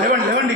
లేవండి లేవండి లేవండి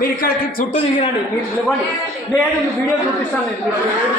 మీరు ఇక్కడికి చుట్టూ దిగిరండి, మీరు ఇవ్వండి, లేదు వీడియో చూపిస్తాను నేను.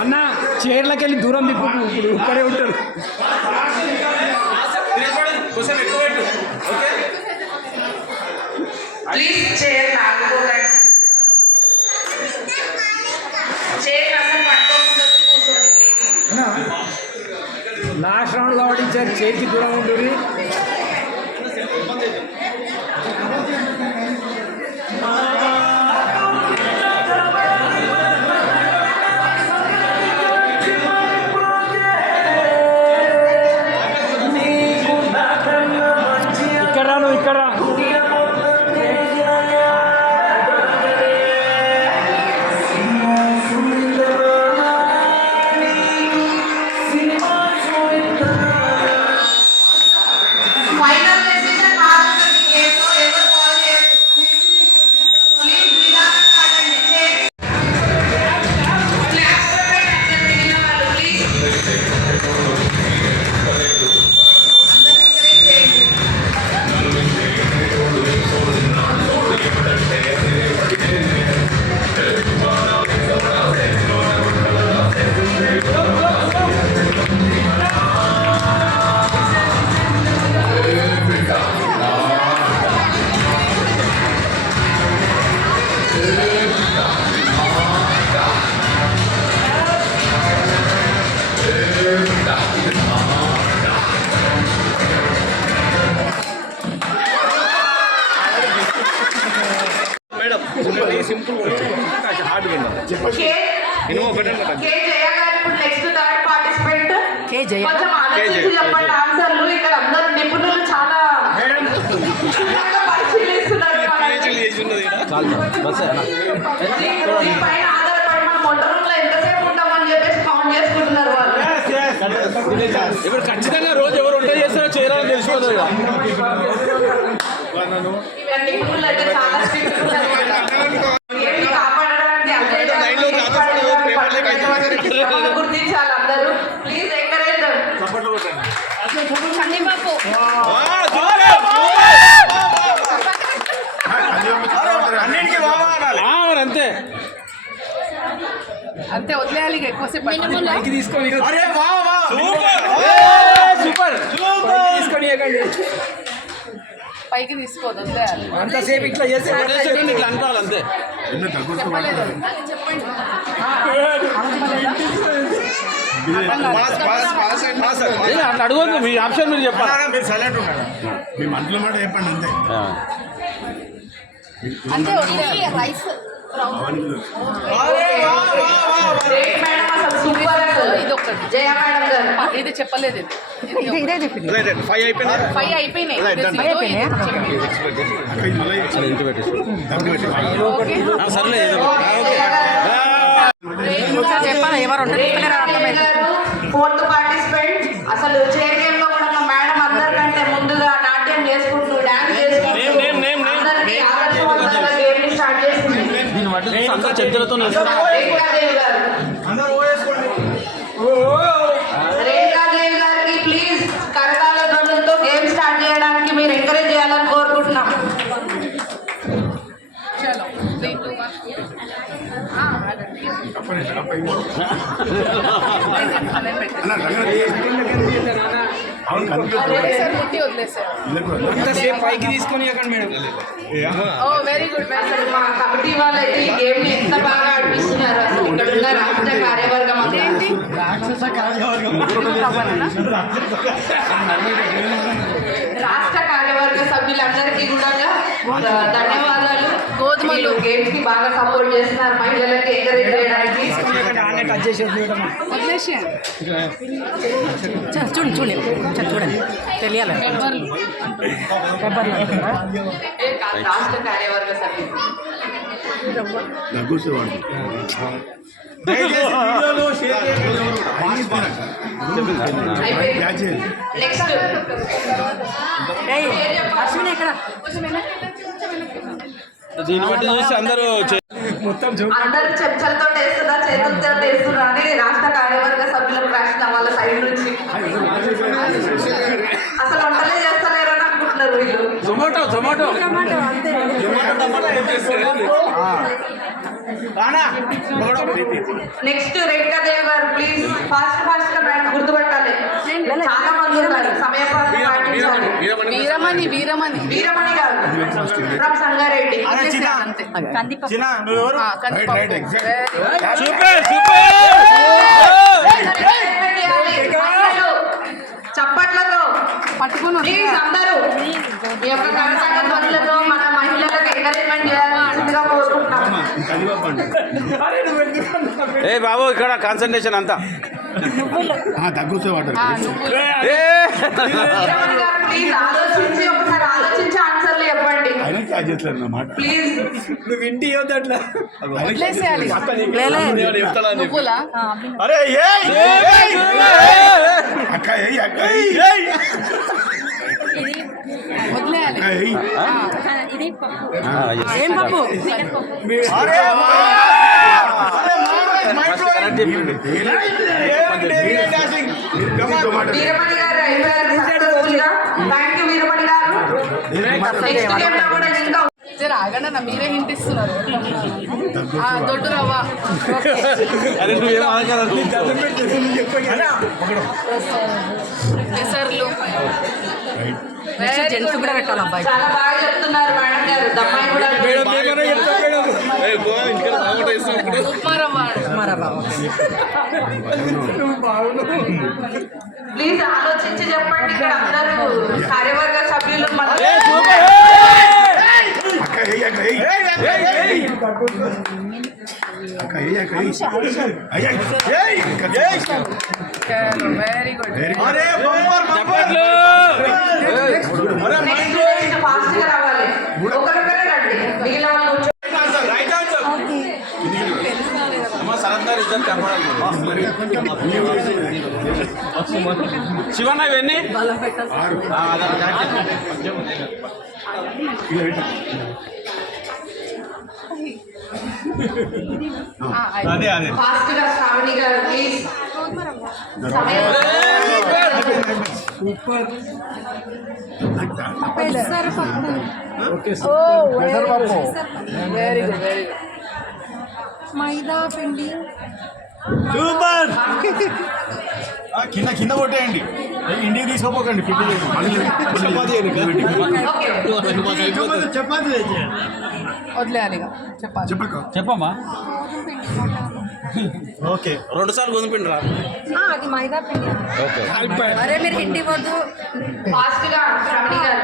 అన్న చీరలకి వెళ్ళి దూరం తిప్పు, ఇప్పుడు ఇక్కడే ఉంటారు. Please chair ఆగిపోకండి. చైర్ అసలు పట్టుకోకుండా కూర్చోండి ప్లీజ్. లాస్ట్ రౌండ్ కాబట్టి సార్ చేతికి దూరం ఉంటుంది. ఇక్కడ ఫైనల్ డెసిషన్ మారుతుంది. ఏదో ఎవరు కాల్ చేయరు. ప్లీజ్ రిలాక్స్ పడండి. క్లాస్ లో పెట్టండి మిగిలిన వాళ్ళు ప్లీజ్. అందరినీ ఎంకరేజ్ చేయండి. కే జయ గారు ఇప్పుడు నెక్స్ట్ థర్డ్ పార్టిసిపెంట్. కొంచెం ఆలోచించి చెప్పండి ఆన్సర్లు. ఇక్కడ అందరు నిపుణులు చాలా పరిశీలిస్తున్నారు. ఈ పైన ఆధారపడి మనం వంట రూమ్ లో ఎంతసేపు ఉంటామని చెప్పేసి కౌంట్ చేసుకుంటున్నారు వాళ్ళు. ఇప్పుడు ఖచ్చితంగా రోజు ఎవరు వంట చేస్తారో చేయాలని తెలిసిపోతుంది. ఇవన్నీ నిపుణులు అయితే చాలా స్ట్రిక్ట్ ఉన్నారు. ఏంటి కాపాడడానికి అందరూ గుర్తించాలి అందరూ. Please encourage Kandibabu. అంతే అంతే వదిలేయాలి. ఎక్కువసేపు తీసుకొని సూపర్ తీసుకొని పైకి తీసుకోదు, వదిలేయాలి. అంతసేపు ఇట్లా చేస్తే ఇట్లా అనుకోవాలి అంతే. చెప్పలేదు చెప్పండి. అట్లా అడగదు. మీ ఆప్షన్ మీరు చెప్పాలి. మీరు సైలెంట్ ఉన్నారా? మీ మంటల మాట చెప్పండి అంతే. అంతే వదిలేయాలి. రైస్ సూపర్ ఇది ఒకటి. జయ మేడం గారు ఇది చెప్పలేదు. ఇది 5 అయిపోయినాయి. 5 అయిపోయినాయి. సర్లే చెప్పాలి. ఎవరు ఫోర్త్ పార్టిసిపెంట్. అసలు చైర్ గేమ్ లో కూడా మా మేడం అందరికంటే ముందుగా నాట్యం చేసుకుంటూ డాన్స్ చేసుకుంటూ అందరికీ ఆదర్శవంతంగా గేమ్ ని స్టార్ట్ చేసింది. అందరూ చెంచులతో రేణుకాదేవి గారు. రేణుకాదేవి గారికి ప్లీజ్ కరతాళ ధ్వనులతో గేమ్ స్టార్ట్ చేయడానికి మీరు ఎంకరేజ్ చేయాలని కోరుకుంటున్నాం. చలో 3, 2, 1 వదిలేసారు. అంతసేపు పైకి తీసుకొని మేడం. Very good. అసలు మా కమిటీ వాళ్ళు అయితే ఈ గేమ్ ని ఎంత బాగా ఆడిపిస్తున్నారు. అసలు ఇక్కడ ఉన్న రాష్ట్ర కార్యవర్గం రాష్ట్ర కార్యవర్గ సభ్యులందరికీ కూడా ధన్యవాదాలు. గోధుమలు గేమ్స్ కి బాగా సపోర్ట్ చేస్తున్నారు. మహిళలకి ఎంకరేజ్ చేయడానికి టచ్ చేసేది వదిలేసి చూడండి చూడండి తెలియాలి. రాష్ట్ర కార్యవర్గ సభ్యులు దయచేసి వీడియోలు షేర్ చేయండి. బ్యాచ్ చేయండి. నెక్స్ట్ అశ్విని ఎక్కడ దీన్ని బట్టి చూసి అందరూ మొత్తం చూ అందరు చెంచలతో వేస్తుందా చేతులతో వేస్తున్నా అని రాష్ట్ర కార్యవర్గ సభ్యులకు రాసిన వాళ్ళ సైడ్ నుంచి అసలు వంటలే చేస్తలేరు అని అనుకుంటున్నారు వీళ్ళు. జొమాటో నెక్స్ట్ రేఖాదేవి గారు ప్లీజ్ ఫాస్ట్ గా మేడం గుర్తుపట్టాలి. చాలా మంది ఉన్నారు, సమయపాలన పాటించాలి. వీరమణి వీరమణి గారు ఫ్రమ్ సంగారెడ్డి. అంతే కందిపప్పు రైట్ రైట్ ఎగ్జాక్ట్. సూపర్ చప్పట్లతో పట్టుకుని ప్లీజ్ అందరూ ఈ యొక్క కరసంగ ధ్వనులతో మన మహిళలకు ఎంకరేజ్మెంట్ చేయాల్సిందిగా కోరుకుంటున్నాం. కందిపప్పండి. ఏ బాబు ఇక్కడ కాన్సన్ట్రేషన్ అంతా తగ్గుతే వాటర్ వీరమణి గారు ప్లీజ్ ఆలోచించి ఒకసారి ఆలోచించి ఆన్సర్లు చెప్పండి ఆయన క్యాచ్ చేస్తారు అన్నమాట. ప్లీజ్. నువ్వు ఇంటి ఇవ్వద్దు అట్లా వదిలేసేయాలి నువ్వులా అరే అక్క అక్క వదిలేయాలి ఇది పప్పు ఏం పప్పు వీరమణి గారు అయిపోయారు successful గా. థ్యాంక్ యూ వీరమణి గారు. నెక్స్ట్ గేమ్ లో కూడా ఇంకా జర ఆగండి మీరే హింట్ ఇస్తున్నారు దొడ్డు రవ్వ ఓకే పెసర్లు జెంట్స్ కూడా పెట్టాలి అబ్బాయి చాలా బాగా చెప్తున్నారు మేడం గారు. దమ్మాయి కూడా ఉప్మా రవ్వ మరవా ప్లీజ్ ఆలోచించి చెప్పండి. ఇక్కడ అందరూ కార్యవర్గ సభ్యులు మన వెరీ గుడ్ నెక్స్ట్ ఫాస్ట్ గా రావాలి. ఒకరికరే రండి, మిగిలిన వాళ్ళు కూర్చో. శివన్న ఇవన్నీ అదే అదే ఫాస్ట్ గా శ్రావణి గారు ప్లీజ్. సమయం వెరీ గుడ్ మైదా పిండి సూపర్. కింద కొట్టేయండి, ఇంటికి తీసుకోపోకండి. పిండి చపాతి వదిలేయాలి చెప్పాలి చెప్పమ్మా. ఓకే 2 సార్లు గొంతుపిండి రా. అది మైదా పిండి ఓకే అరే మీరు హింట్ ఇవ్వద్దు ఫాస్ట్ గా శ్రావణి గారు.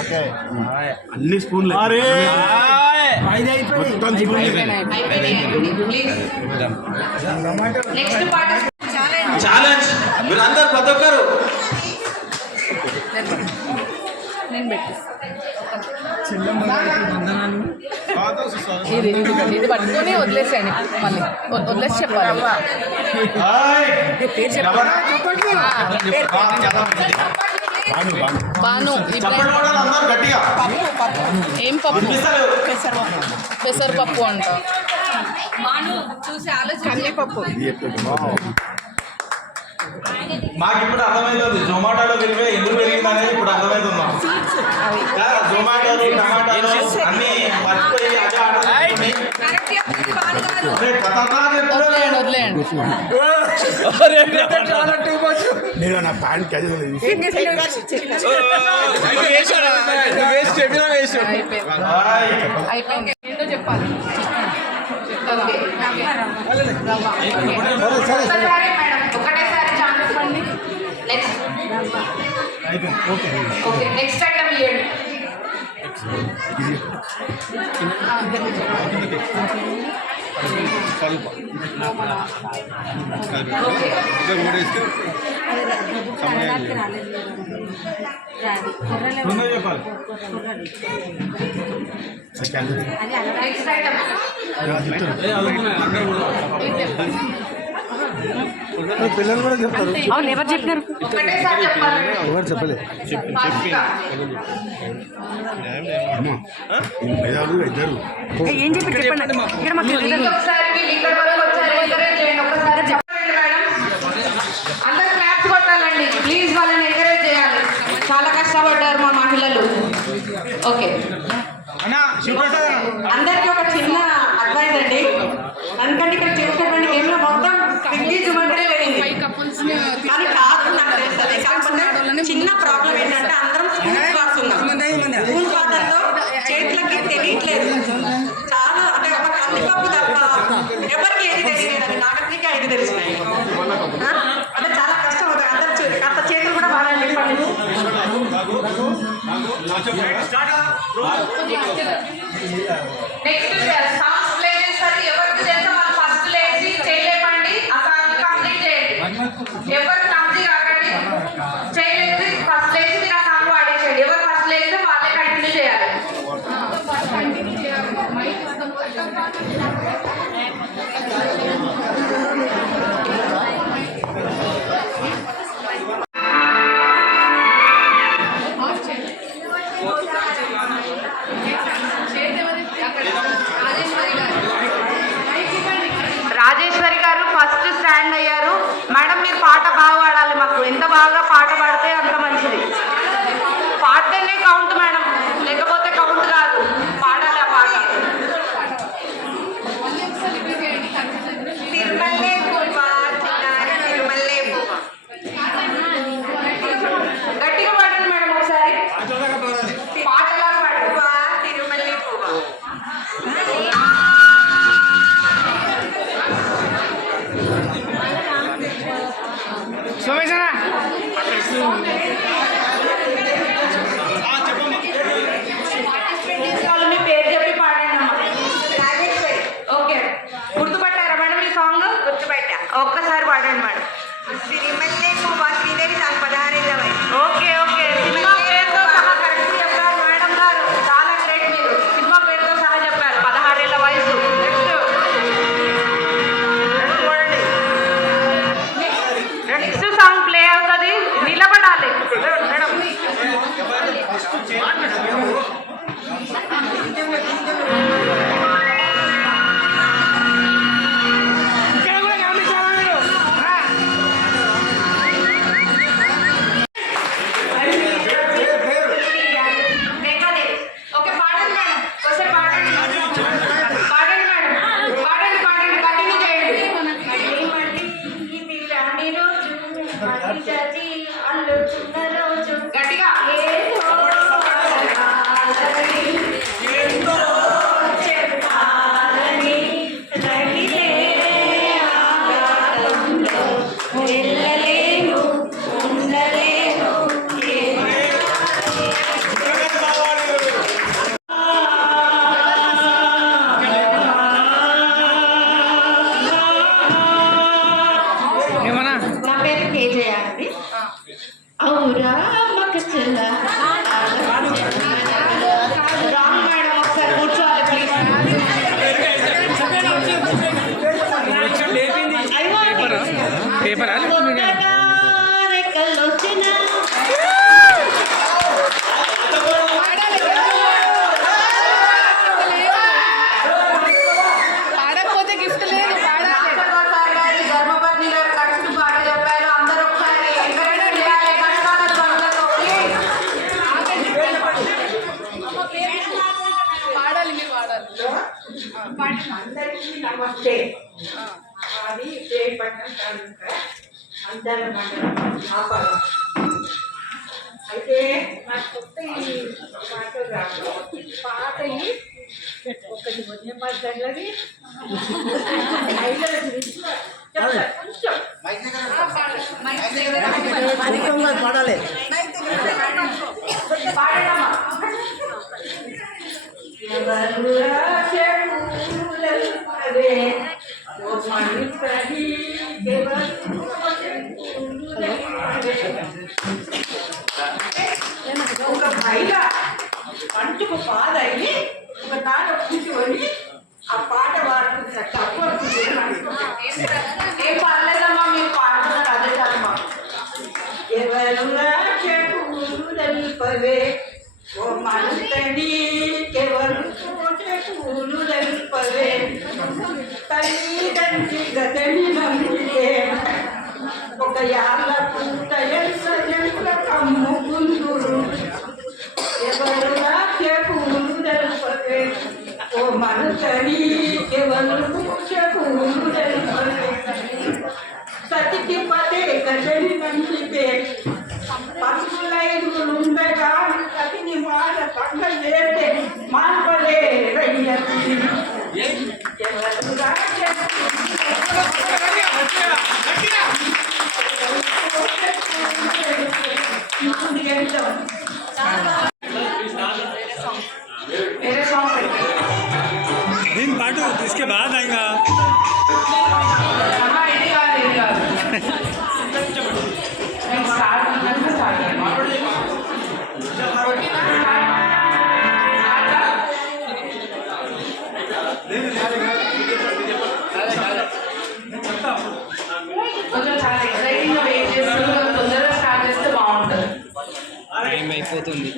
ఓకే అన్ని స్పూన్లు మొత్తం స్పూన్లు అయిపోయినాయి ప్లీజ్. నెక్స్ట్ పార్ట్ ఛాలెంజ్ మీరందరూ ప్రతి ఒక్కరు నేను ఇది పట్టుకొని వదిలేసేయండి మళ్ళీ వదిలేసి చెప్పాలి బాను ఏం పప్పు పెసరపప్పు అంట కందిపప్పు మాకు ఇప్పుడు అర్థమవుతుంది జొమాటోలో పెరిగే ఎందుకు పెరిగింది అనేది ఇప్పుడు అర్థమవుతుందా. జొమాటోలు టమాటాలు అన్ని మర్చిపోయి అదే వదిలేయండి నేను నా ప్యాంట్ క్యాచ్ అయిపోయింది ఏంటో చెప్పాలి ఒకసారి మేడం ఒకటేసారి ఛాన్స్ ఇవ్వండి. నెక్స్ట్ ఓకే నెక్స్ట్ ఐటమ్ ఇవ్వండి. కన్నడకి రాలేదు తొందరగా చెప్పాలి. నెక్స్ట్ ఐటమ్ పిల్లలు కూడా చెప్తారు. అవును ఎవరు చెప్పినారు? ఒకటేసారి చెప్పాలి. ఎవరు చెప్పలేదు. ఫాస్ట్గా. అమ్మా ఇద్దరు ఏం చెప్పి చెప్పండి ఇక్కడ మాకు తెలియదు. ఇంకొకసారి మీరు ఇక్కడ వరకు వచ్చారు, ఎంకరేజ్ చేయండి. ఒకసారి చెప్పండి మేడం. అందరు క్లాప్స్ కొట్టాలండి ప్లీజ్, వాళ్ళని ఎంకరేజ్ చేయాలి. చాలా కష్టపడ్డారు మా మహిళలు. ఓకే, అన్నా శివప్రసాద్ అన్న. అందరికీ ఒక చిన్న అడ్వైజ్ అండి. అందుకంటే ఇక్కడ చూసేటువంటి గేమ్లో మొత్తం దిగ్విజయమంటే వెళ్ళింది. 5 couples కానీ కాదు నాకు తెలుస్తుంది. కాకపోతే చిన్న ప్రాబ్లం ఏంటంటే అందరం స్కూల్స్ వాడుతున్నాం. స్కూల్స్ వాడడంతో చేతులకి తెలియట్లేదు. చాలా అంటే ఒక కందిపప్పు తప్ప ఎవరికి ఏది తెలియలేదు. నాకరికి ఐదు తెలిసినాయి. అంటే చాలా కష్టం అవుతుంది. అందరు అంత చేతులు కూడా వాడండి. నెక్స్ట్ సాంగ్స్ ప్లే చేస్తారు. ఎవరికి తెలుసో వాళ్ళు ఫస్ట్ లేచి చేయలేపండి. ఆ సాంగ్ కంప్లీట్ చేయండి. ఎవరు కంప్లీట్ కాకండి, చేయలేదు ఫస్ట్ లేచి మీరు ఆ సాంగ్ పాడేసేయండి. ఎవరు ఫస్ట్ లేస్తే వాళ్ళే కంటిన్యూ చేయాలి. రాజేశ్వరి గారు ఫస్ట్ స్టాండ్ అయ్యారు. మేడం మీరు పాట బాగా పాడాలి. మాకు ఎంత బాగా పాట పాడితే అంత మంచిది. పాడితేనే కౌంట్ మేడం, లేకపోతే కౌంట్ కాదు. పాడాలి ఆ పాట. తిరుమలే పువ్వా, చిన్నారి తిరుమలే పువ్వా. గట్టిగా పాడండి మేడం ఒకసారి. పాటలా పాడు. తిరుమలే పువ్వా. సోమేశ్వర వాళ్ళు మీ పేరు చెప్పి పాడండి అమ్మా. ఓకే, గుర్తుపట్టారా మేడం ఈ సాంగ్? గుర్తుపట్టా. ఒక్కసారి పాడండి మేడం. సిరిమల్లె పువ్వా శ్రీదేవి సాంగ్ 16 వయసు. ఓకే ఓకే, సినిమా పేరుతో సహా కరెక్ట్ చెప్పారు మేడం గారు. చాలా గ్రేట్ మీరు. సినిమా పేరుతో సహా చెప్పారు. 16 వయసు. నెక్స్ట్ సాంగ్ ప్లే అవుతుంది. నిలబడాలి మేడం. ఇక్కడ కూడా గమనించాలి మీరు. ఓకే పాడండి మేడం. ఒకసారి పాడండి. పాడండి మేడం. పాడండి పాడండి కంటిన్యూ చేయండి. గట్టిగా. ఏమన్నా నా పేరు కేజయ అండి. అవురా మక్కచెల్ల రామ్ మేడం ఒకసారి కూర్చోవాలి ప్లీజ్. పేపరా రెక్కలు వచ్చిన పాడకపోతే గిఫ్ట్ లేదు. పాడాలి. ధర్మపత్ని గారు కరెక్ట్ పాట చెప్పారు. అందరూ ఒకసారి ఎంకరేజ్ చేయాలి. కష్టాల బంధువులతో ప్లీజ్. పాడాలి, మీరు పాడాలి. అందరికీ నమస్తే. అది పేపట్నం తాలూకా అందరి మండలం ఆపాలి. అయితే మా కొత్త ఈ పాటయి ఒకటి వదిన పాటలది కొంచెం పాడాలి. పాడమ్మా. ఎవరురా చెప్పులవే ఓ మణి ప్రదీ ఎవరు ఒక బయట పంటకు పాదయ్యి ఒక తాట కూర్చొని ఆ పాట పాడుతుంది తక్కువ ఏం పర్లేదమ్మా మీరు పాడుతున్నారు అదే చాలమ్మా. ఎవరు తెలుపవే ఓ మనతని ఎవరు పూలు తెలుపవే తల్లి తండ్రి గతని నమ్మితే ఒక యాళ్ళ పూట ఎంత కమ్ము గుందురు ఎవరు పూలు తెలుపవే ఓ మనతని ఎవరు పూలు తెలుపవే సతికి పదే గతని నమ్మితే పసుపులైదులుండగా అతిని మాట పండ చేస్తే మాల్పలే రయ్యతి ఎవరుగా मेरे सॉन्ग दिन पाटू इसके बाद आएगा కొంచెం చాలా ఎక్సైటింగ్గా వెయిట్ చేస్తుంది తొందరగా స్టార్ట్ చేస్తే బాగుంటుంది. అయిపోతుంది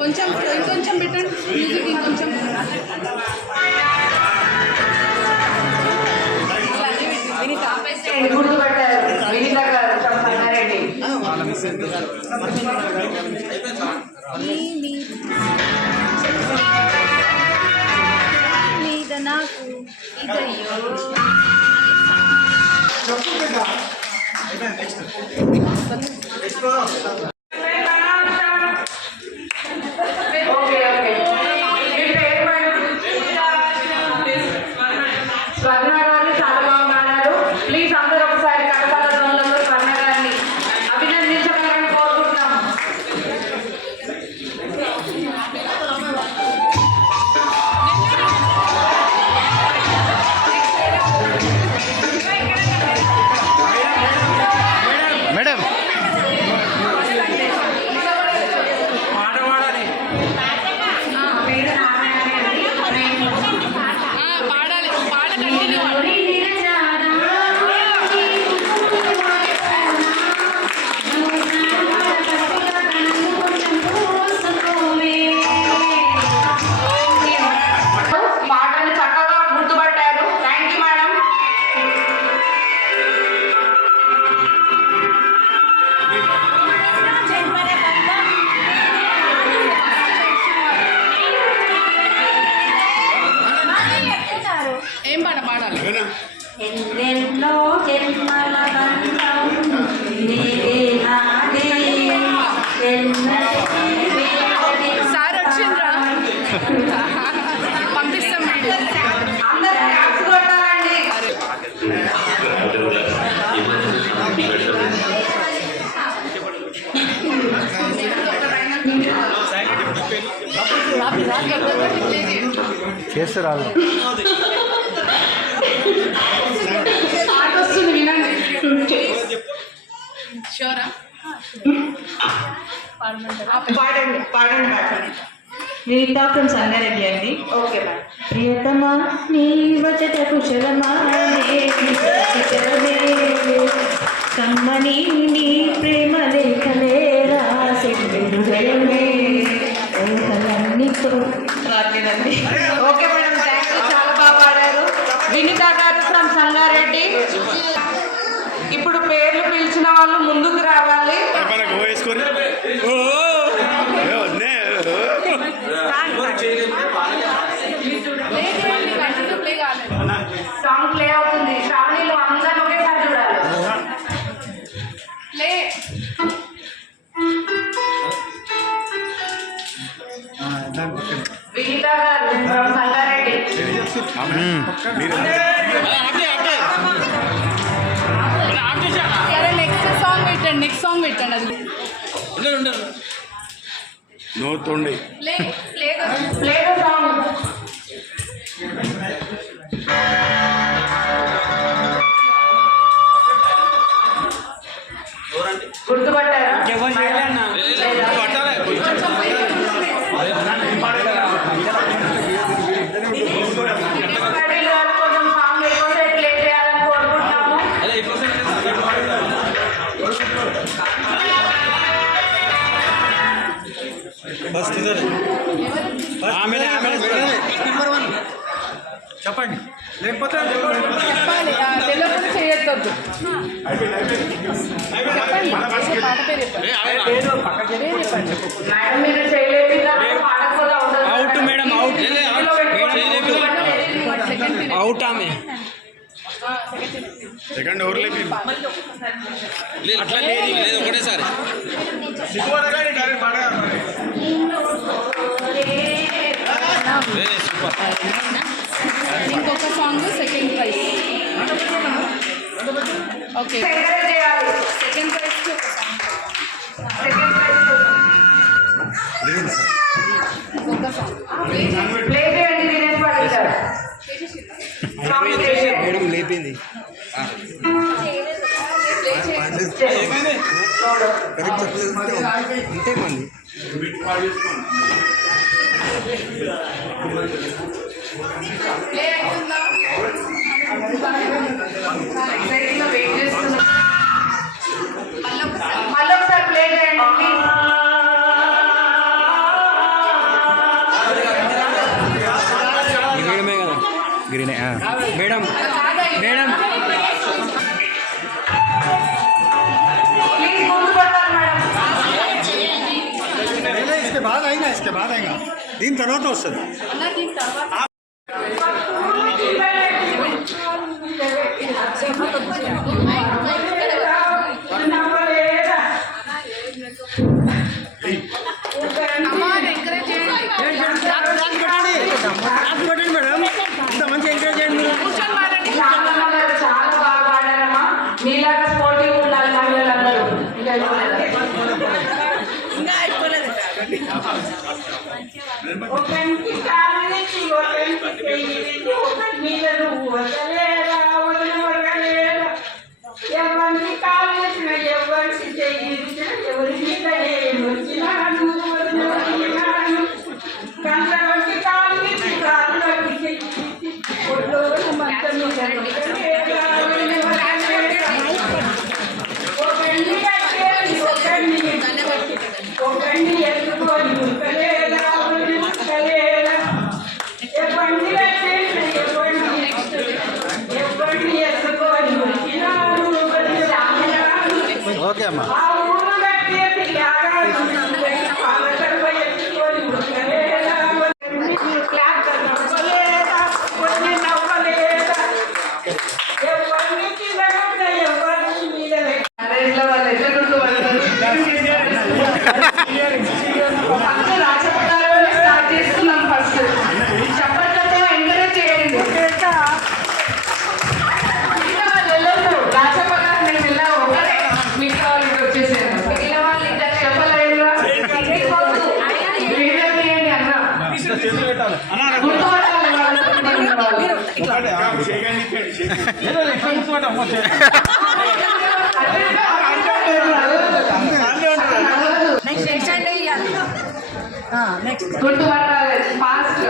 కొంచెం ఇంకొంచెం పెట్టండి మ్యూజిక్ ఇంకొంచెం గుర్తుపట్టారు వినీత గారు సంగారెడ్డి. మీద నాకు ఇదయ్యో ఓకే ఓకే మీ పేరు మేడం? స్వర్ణ గారు చాలా బాగున్నారు. ప్లీజ్ అందరూ ఒకసారి కడతాల జోన్లలో స్వర్ణ గారిని అభినందించగలని కోరుకుంటున్నాం. మేడం పేరు నారాయణ. పాడాలి పాట కంటిన్యూ పాటలు చక్కగా గుర్తుపట్టారు. Thank you madam. ఏం పాట పాడాలి ఎన్నెన్నో జన్మల బంధం నీవే నాదే సార్ వచ్చిండ్రా పంపిస్తాం వీడియో అందరూ క్లాప్స్ కొట్టాలండి. చేస్తారు వాళ్ళు పాట వస్తుంది వినండి. షూరా పాడండి పాడండి మేడం. నీతా ఫ్రమ్ సంగారెడ్డి అండి. Okay madam. ప్రియతమా నీ వచట కుశలమా కమ్మని నీ ప్రేమ లేఖలే రాసి హృదయమే రాలేదండి. ఓకే మేడం థ్యాంక్ యూ చాలా బాగా పాడారు. వినీత గారు ఫ్రమ్ సంగారెడ్డి. ఇప్పుడు పేర్లు పిలిచిన వాళ్ళు ముందుకు రావాలి. మనకు వేసుకొని ప్లే కాలేదు సాంగ్ ప్లే అవుతుంది. శ్రావణిలు అందరూ ఒకేసారి చూడాలి. ప్లే వినీత గారు ఫ్రమ్ సంగారెడ్డి. సరే నెక్స్ట్ సాంగ్ పెట్టండి అది నో తోండి ప్లే ద సాంగ్. గుర్తుపట్టారా? ఎవరు చేయలే అన్న. కొంచెం సాంగ్ ఎక్కువ ప్లే చేయాలని కోరుకుంటున్నాము. చెప్పండి లేకపోతే చెప్పాలి తెలియకుండా చేయొద్దు. చెప్పండి పాట పేరు చెప్పండి. మేడం మీరు చేయలేదు పాడకపోతే out madam, out. Second out ఆమె. సెకండ్ ఓవర్ లేపి అట్లా లేదు ఒకటేసారి ఇంకొక song second prize. Okay encourage చేయాలి. సెకండ్ ప్రైజ్కి ఒక సాంగ్. సెకండ్ ప్రైజ్ ఇంకొక సాంగ్ ప్లే చేయండి. దినేష్ పాటిల్ గారు సాంగ్ ప్లే చేయండి. మేడం లేపింది. అంతే మంది ప్లే అవుతుందా? ఎక్సైటింగ్ గా వెయిట్ చేస్తున్నా. మళ్ళీ ఒకసారి ప్లే చేయండి ప్లీజ్. మేడమే కదా గ్రీనే. మేడం మేడం ప్లీజ్ ముందు కొట్టాలి మేడం. ఇసుకే బాధ అయినా దీని తర్వాత వస్తుంది. నాకు ఈ తర్వాత అమ్మా ఎంకరేజ్ చేయండి. మేడం ఇంత మంచి ఎంకరేజ్ చేయండి. కూర్చొని మాట్లాడండి. శాంతమ్మ గారు చాలా బాగా పాడారమ్మా. మీలాగా స్పోర్టివ్ ఉండాలి మహిళలందరూ. ఇంకా అయిపోలేదు. ఒకంటి కాలికి ఒకంటి చెయ్యికి ఒకటి మీద నువ్వు వదలేరా వదలవగలేరా. ఎవరికి కాలు వచ్చినా ఎవరికి చెయ్యి ఎవరి మీద ఏమొచ్చినా నువ్వు వదలవగలిగినాను. కంటలోకి కాలికి కాళ్ళకి చెయ్యి ఒడ్లోకి మంచం మీద వదలలేరా వదలవగలేరా. ఒకంటి కట్టేసి ఒకంటి ఎత్తుకొని ఉరకలేరా వదలవగలేరా. ఎవ్వండి కట్టేసి ఎవ్వండి ఎత్తుకొని ఉరికినాను వదలవగలిగినాను. ఓకే అమ్మా. ఆ ఊరు కట్టేసి యాగాలు పాలకర్వ ఎత్తుకొని ఉరకలేరా క్లాప్ నవ్వలేరా కొన్ని నవ్వలేరా. ఎవరికి వెనక ఎవరి మీద మ్యారేజ్లో వాళ్ళు ఎట్లా గుర్తుపడతారు? ఫస్ట్ రాజపడాలని స్టార్ట్ చేస్తున్నాం. ఫస్ట్ చెప్పట్లతో ఎంకరేజ్ చేయండి. ఇంకా వాళ్ళు వెళ్ళొద్దు. రాజపడాలి నేను వెళ్ళాము ఒకటే మిగతా వాళ్ళు ఇక్కడ వచ్చేసారు. మిగిలిన వాళ్ళు ఇద్దరు చెప్పలేదురా. వీడియో తీయండి అన్న. గుర్తుపట్టాలి వాళ్ళు. గుర్తుపట్టాలి ఫాస్ట్.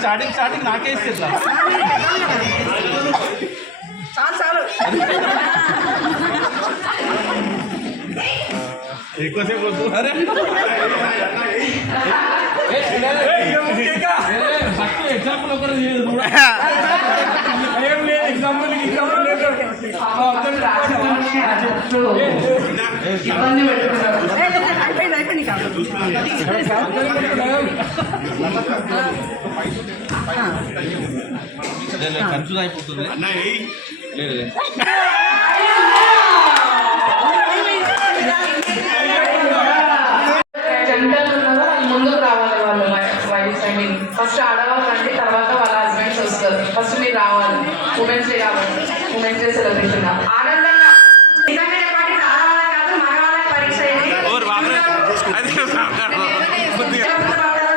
స్టార్టింగ్ నాకే ఇస్తా ఎక్కువసేపు వద్దు. అరే ఎగ్జాంపుల్ ఒకరు ఏం లేదు. ఎగ్జాంపుల్ ఇబ్బంది పెట్టుకున్నారు. కన్ఫ్యూజ్ అయిపోతుంది. లేదు జంటలు ఉన్నారో వాళ్ళు ముందుకు రావాలి. వాళ్ళు వైఫ్ ఐ మీన్ ఫస్ట్ ఆడవాళ్ళండి, తర్వాత వాళ్ళ నెక్స్ట్ డే సెలబ్రేషన్. ఆనందంగా నిజంగా చెప్పండి, ఆడవాళ్ళకి కాదు మగవాళ్ళకి పరీక్ష ఇది. చూస్తాము. తొందరగా రావాలి.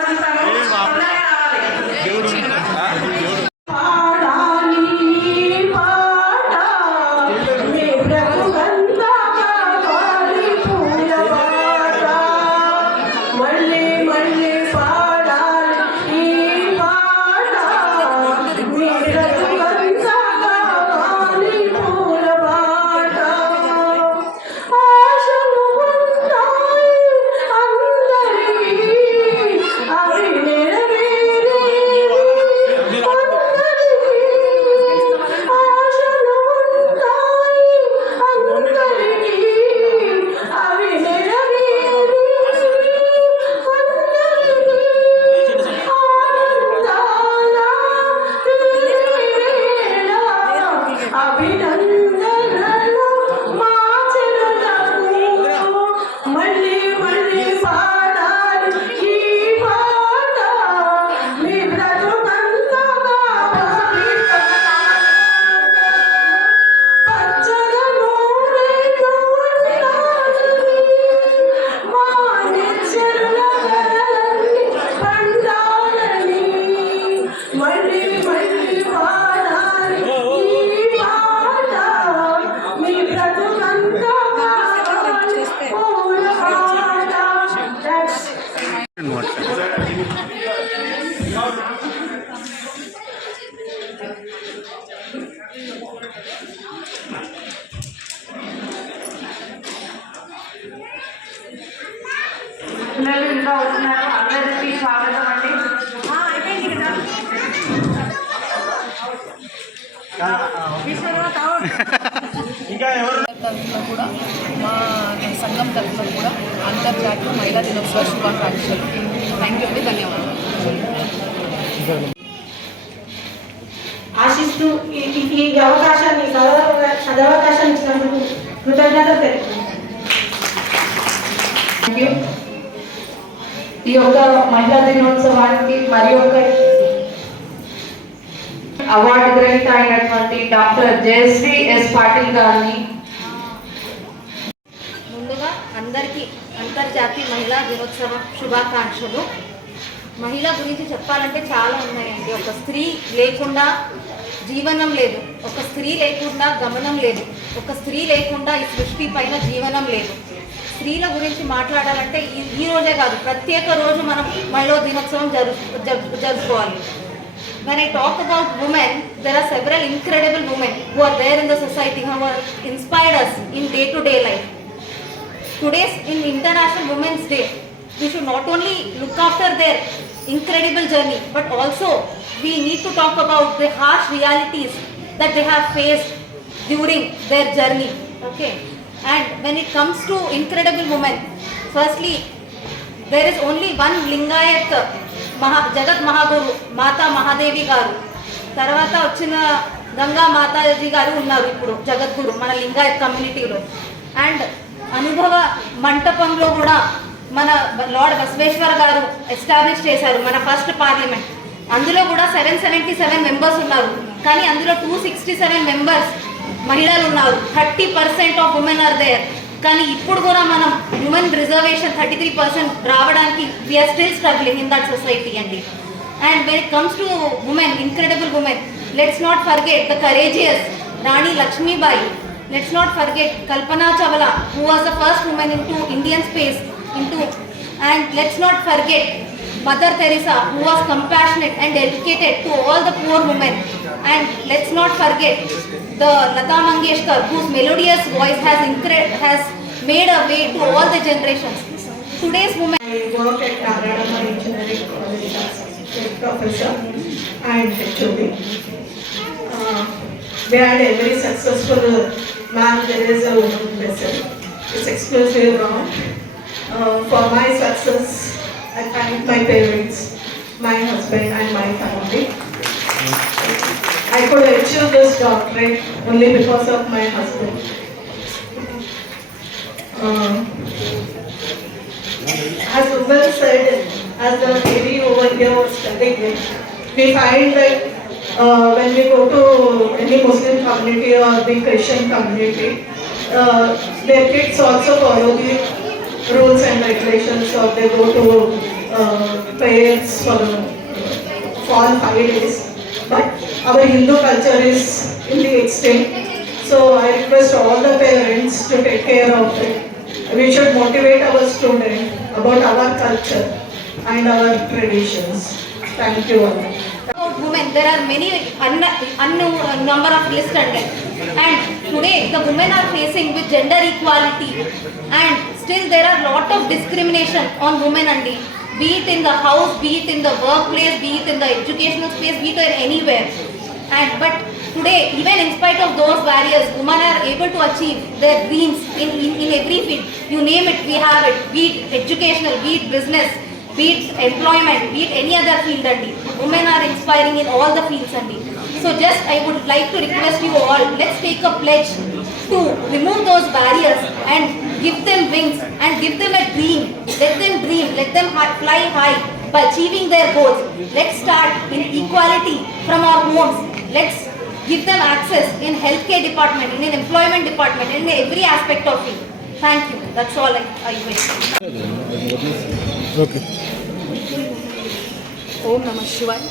పిల్లలు ఇంకా వస్తున్నారు. అందరికీ స్వాగతం అండి. ఇంకా ఎవరు తరఫున కూడా మా సంఘం తరఫున కూడా అంతర్జాతీయ మహిళా దినోత్సవ శుభాకాంక్షలు. థ్యాంక్ యూ అండి, ధన్యవాదాలు. ఆశిస్తూ ఈ అవకాశాన్ని సదవకాశాన్ని ఇచ్చినందుకు కృతజ్ఞతలు తెలుపుతున్నాను. ఈ యొక్క మహిళా దినోత్సవానికి మరి ఒక అవార్డు గ్రహీత అయినటువంటి డాక్టర్ జయశ్రీ ఎస్ పాటిల్ గారిని ముందుగా అందరికీ అంతర్జాతీయ మహిళా దినోత్సవ శుభాకాంక్షలు. మహిళ గురించి చెప్పాలంటే చాలా ఉన్నాయండి. ఒక స్త్రీ లేకుండా జీవనం లేదు, ఒక స్త్రీ లేకుండా గమనం లేదు, ఒక స్త్రీ లేకుండా ఈ సృష్టి పైన జీవనం లేదు. స్త్రీల గురించి మాట్లాడాలంటే ఈ రోజే కాదు, ప్రత్యేక రోజు మనం మహిళా దినోత్సవం జరుపుకోవాలి. When I talk about women, there are several incredible women who are there in the society, who have inspired us in day-to-day life. Today's in International Women's Day, we should not only look after their incredible journey, but also we need to talk about the harsh realities that they have faced during their journey. Okay, and when it comes to incredible women, firstly, there is only one Lingayat జగత్ మహాగురు మాతా మహాదేవి గారు, తర్వాత వచ్చిన గంగా మాతాజీ గారు ఉన్నారు ఇప్పుడు జగద్గురు మన లింగాయత్ కమ్యూనిటీలో. And అనుభవ మంటపంలో కూడా మన లార్డ్ బసవేశ్వర గారు ఎస్టాబ్లిష్ చేశారు మన ఫస్ట్ పార్లమెంట్. అందులో కూడా 777 మెంబర్స్ ఉన్నారు, కానీ అందులో 267 మెంబర్స్ మహిళలు ఉన్నారు. 30% ఆఫ్ ఉమెన్ ఆర్ దేర్. కానీ ఇప్పుడు కూడా మనం ఉమెన్ రిజర్వేషన్ 33% రావడానికి we're still struggling in that society అండి. And when it comes to women, incredible women, let's not forget the courageous Rani Lakshmibai. Let's not forget Kalpana Chawla, who was the first women into Indian space and let's not forget Mother Teresa, who was compassionate and dedicated to all the poor women. And let's not forget the Lata Mangeshkar, whose melodious voice has made a way to all the generations. Today's women. I work at Naradama Engineering College as a professor and lecturer. We had a very successful ma'am, there is a woman vessel. It's exclusively wrong. For my success, I thank my parents, my husband and my family. I could achieve this doctorate only because of my husband. As well said, as the lady over here was telling me, we find that when we go to any Muslim community or the Christian community, their kids also follow the rules and regulations, or they go to prayers for 5 days. But our Hindu culture is in the extreme. So I request all the parents to take care of it. We should motivate our students about our culture and our traditions. Thank you all. About women, there are many unknown number of list and today the women are facing with gender equality, and still there are lot of discrimination on women only, be it in the house, be it in the workplace, be it in the educational space, be it anywhere. And but today, even in spite of those barriers, women are able to achieve their dreams in every field. You name it, we have it. Be it educational, be it business, be it employment, be it any other field only. Women are inspiring in all the fields only. So just I would like to request you all, let's take a pledge to remove those barriers and give them wings and give them a dream. Let them dream, let them fly high by achieving their goals. Let's start in equality from our homes. Let's give them access in healthcare department, in employment department, in every aspect of it. Thank you. That's all I wish. Okay. ఓం నమ శివాయ్.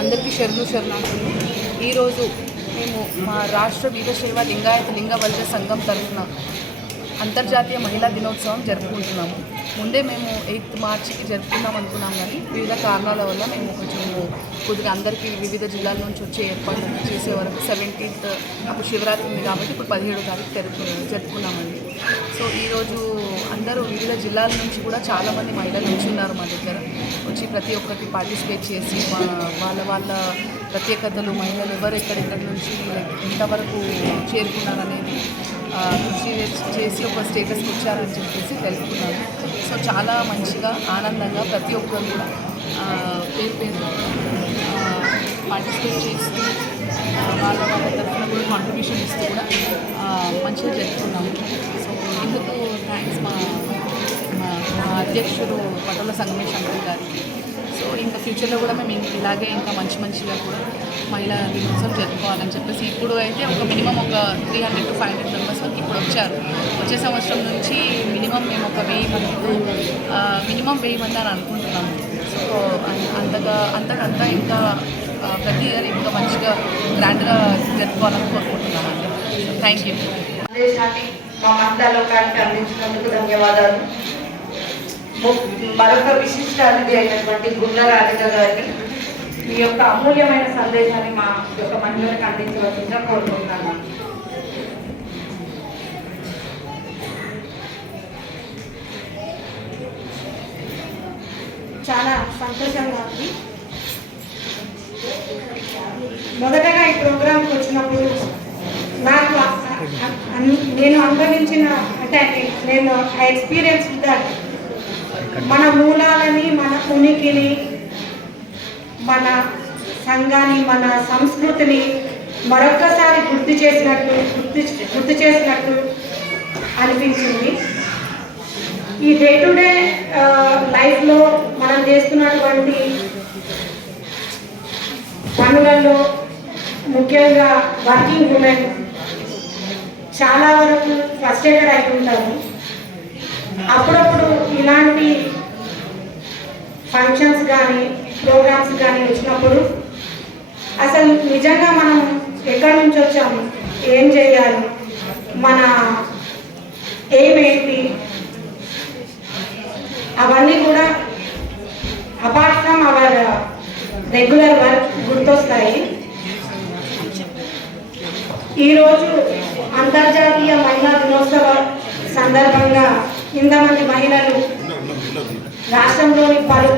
అందరికీ శరణార్థులు. ఈరోజు మేము మా రాష్ట్ర వీరశైవ లింగాయత లింగ వల్జ సంఘం తరఫున అంతర్జాతీయ మహిళా దినోత్సవం జరుపుకుంటున్నాము. ముందే మేము 8th మార్చికి జరుపుకుందాం అనుకున్నాం, కానీ వివిధ కారణాల వల్ల మేము కొద్దిగా అందరికీ వివిధ జిల్లాల నుంచి వచ్చే ఏర్పాట్లు చేసే వరకు 17th అప్పుడు శివరాత్రి ఉంది కాబట్టి ఇప్పుడు 17వ తారీఖు జరుపుకున్నామండి. సో ఈరోజు అందరూ వివిధ జిల్లాల నుంచి కూడా చాలామంది మహిళలు వచ్చి ఉన్నారు మా దగ్గర. వచ్చి ప్రతి ఒక్కరికి పార్టిసిపేట్ చేసి వాళ్ళ ప్రత్యేకతలు, మహిళలు ఎవరు ఎక్కడెక్కడి నుంచి ఎంతవరకు చేరుకున్నారనేది కృషి చేసి ఒక స్టేటస్కి వచ్చారని చెప్పేసి తెలుసుకున్నాను. సో చాలా మంచిగా ఆనందంగా ప్రతి ఒక్కరు కూడా పేరు పార్టిసిపేట్ చేస్తూ వాళ్ళ తరఫున కూడా కాంట్రిబ్యూషన్ ఇస్తూ కూడా మంచిగా జరుపుకున్నాము. సో ఇందుకు థ్యాంక్స్ మా అధ్యక్షుడు పటోల సంగమేష్ అంకుల్ గారికి. సో ఇంకా ఫ్యూచర్లో కూడా మేము ఇలాగే ఇంకా మంచిగా కూడా మహిళా దినోత్సవం జరుపుకోవాలని చెప్పేసి ఇప్పుడు అయితే ఒక మినిమం ఒక 300 to 500 మెంబర్స్ వరకు ఇప్పుడు వచ్చారు. వచ్చే సంవత్సరం నుంచి మినిమం మేము ఒక 1000 మంది అని అనుకుంటున్నాము. సో అంతకంతా ఇంకా ప్రతి ఇయర్ ఇంకా మంచిగా గ్రాండ్గా జరుపుకోవాలని కోరుకుంటున్నామండి. Thank you. సందేశాన్ని మా మహిళా లోకానికి అందించినందుకు ధన్యవాదాలు. మరొక విశిష్ట అతిథి అయినటువంటి గుండ్ల రాధిక గారిని మీ యొక్క అమూల్యమైన సందేశాన్ని మా యొక్క మహిళలకు అందించవలసిందిగా కోరుకుంటున్నాను. చాలా సంతోషంగా ఉంది. మొదటగా ఈ ప్రోగ్రాంకి వచ్చినప్పుడు నాకు నేను అనుభవించిన అంటే నేను ఎక్స్పీరియన్స్ దట్ మన మూలాలని, మన ఉనికిని, మన సంఘాన్ని, మన సంస్కృతిని మరొక్కసారి గుర్తు చేసినట్టు అనిపించింది. ఈ డే టు డే లైఫ్లో మనం చేస్తున్నటువంటి పనులలో ముఖ్యంగా వర్కింగ్ ఉమెన్ చాలా వరకు ఫ్రస్ట్రేటెడ్ అవుతుంటారు. అప్పుడప్పుడు ఇలాంటి ఫంక్షన్స్ కానీ ప్రోగ్రామ్స్ కానీ వచ్చినప్పుడు అసలు నిజంగా మనం ఎక్కడి నుంచి వచ్చాము, ఏం చేయాలి, మన ఏమేంటి, అవన్నీ కూడా apart from our regular work గుర్తొస్తాయి. ఈరోజు అంతర్జాతీయ మహిళా దినోత్సవ సందర్భంగా ఇంతమంది మహిళలు రాష్ట్రంలోని పలు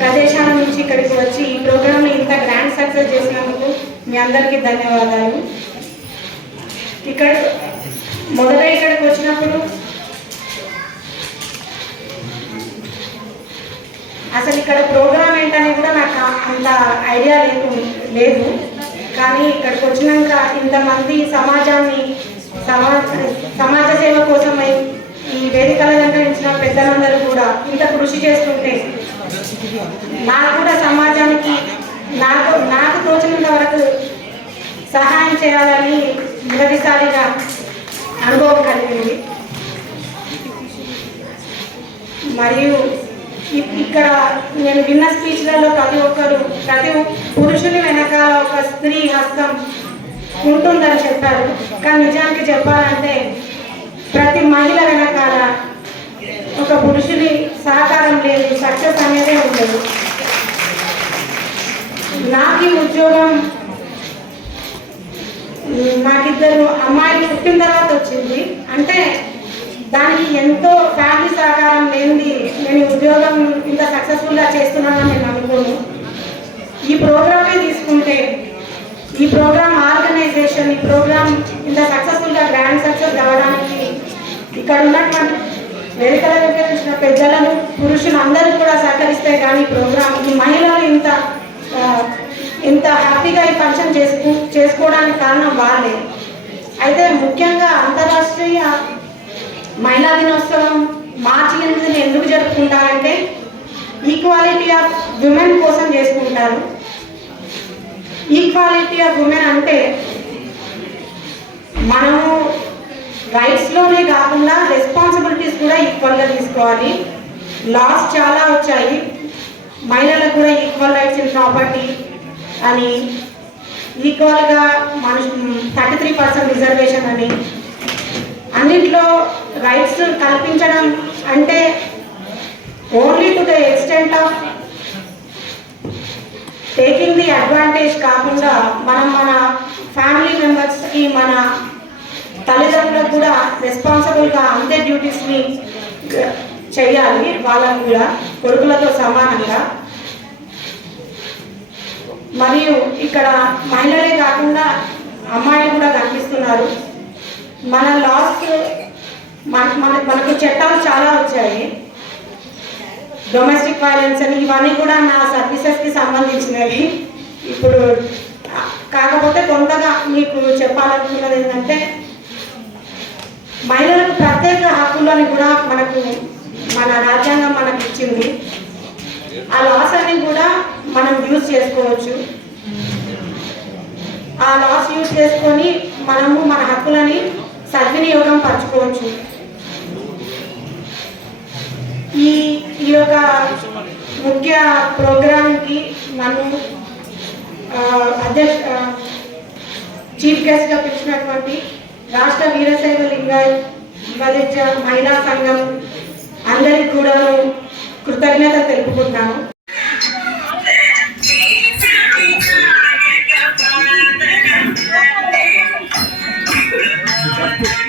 ప్రదేశాల నుంచి ఇక్కడికి వచ్చి ఈ ప్రోగ్రామ్ని ఇంత గ్రాండ్ సక్సెస్ చేసినందుకు మీ అందరికీ ధన్యవాదాలు. ఇక్కడికి వచ్చినప్పుడు అసలు ఇక్కడ ప్రోగ్రామ్ ఏంటనే కూడా నాకు అంత ఐడియా లేదు. కానీ ఇక్కడికి వచ్చినాక ఇంతమంది సమాజ సేవ కోసమై ఈ వేదికల అలంకరించిన పెద్దలందరూ కూడా ఇంత కృషి చేస్తుంటే నాకు కూడా సమాజానికి నాకు తోచినంత వరకు సహాయం చేయాలని మొదటిసారిగా అనుభవం కలిగింది. మరియు ఇక్కడ నేను విన్న స్పీచ్లలో ప్రతి పురుషుని వెనకాల ఒక స్త్రీ హస్తం ఉంటుందని చెప్పారు. కానీ నిజానికి చెప్పాలంటే ప్రతి మహిళ వెనకాల ఒక పురుషుని సహకారం లేదు, సక్సెస్ అనేదే ఉండదు. నాకు ఈ ఉద్యోగం నాకిద్దరు అమ్మాయిలు పుట్టిన తర్వాత వచ్చింది. అంటే దానికి ఎంతో ఫ్యామిలీ సహకారం లేనిది నేను ఉద్యోగం ఇంత సక్సెస్ఫుల్గా చేస్తున్నానని నేను అనుకోను. ఈ ప్రోగ్రామే తీసుకుంటే ఈ ప్రోగ్రామ్ ఆర్గనైజేషన్, ఈ ప్రోగ్రామ్ ఇంత సక్సెస్ఫుల్గా గ్రాండ్ సక్సెస్ కావడానికి ఇక్కడ ఉన్నటువంటి వేదికల దగ్గర వచ్చిన పెద్దలను పురుషులు అందరూ కూడా సహకరిస్తే కానీ ప్రోగ్రామ్ ఈ మహిళలు ఇంత హ్యాపీగా ఈ ఫంక్షన్ చేసుకోవడానికి కారణం వాళ్ళే. అయితే ముఖ్యంగా అంతర్రాష్ట్రీయ మహిళా దినోత్సవం మార్చి 8ని ఎందుకు జరుపుకుంటారంటే ఈక్వాలిటీ ఆఫ్ ఉమెన్ కోసం చేసుకుంటారు. ఈక్వాలిటీ ఆఫ్ ఉమెన్ అంటే మనము రైట్స్లోనే కాకుండా రెస్పాన్సిబిలిటీస్ కూడా ఈక్వల్గా తీసుకోవాలి. లాస్ చాలా వచ్చాయి, మహిళలకు కూడా ఈక్వల్ రైట్స్ ఇన్ ప్రాపర్టీ అని, ఈక్వల్గా 33% రిజర్వేషన్ అని, అన్నింటిలో రైట్స్ కల్పించడం అంటే only to the extent of taking the advantage కాకుండా మనం మన ఫ్యామిలీ మెంబర్స్కి మన తల్లిదండ్రులకు కూడా రెస్పాన్సిబుల్గా అంతే డ్యూటీస్ని చేయాలి. వాళ్ళకు కూడా కొడుకులతో సమానంగా. మరియు ఇక్కడ మహిళలే కాకుండా అమ్మాయిలు కూడా కనిపిస్తున్నారు. మన లాస్ మనకు చట్టాలు చాలా వచ్చాయి, డొమెస్టిక్ వైలెన్స్ అని, ఇవన్నీ కూడా నా సర్వీసెస్కి సంబంధించినవి. ఇప్పుడు కాకపోతే కొంతగా మీకు చెప్పాలనుకున్నది ఏంటంటే మహిళలకు ప్రత్యేక హక్కులని కూడా మన రాజ్యాంగం మనకు ఇచ్చింది. ఆ లాస్ అన్ని కూడా మనం యూజ్ చేసుకోవచ్చు. ఆ లాస్ యూజ్ చేసుకొని మనము మన హక్కులని సద్వినియోగం పరచుకోవచ్చు. ఈ యొక్క ముఖ్య ప్రోగ్రాంకి నన్ను చీఫ్ గెస్ట్గా పిలిచినటువంటి రాష్ట్ర వీరశైవ లింగాయత మహిళా సంఘం అందరికి కూడా కృతజ్ఞత తెలుపుకుంటున్నాను. Thank you.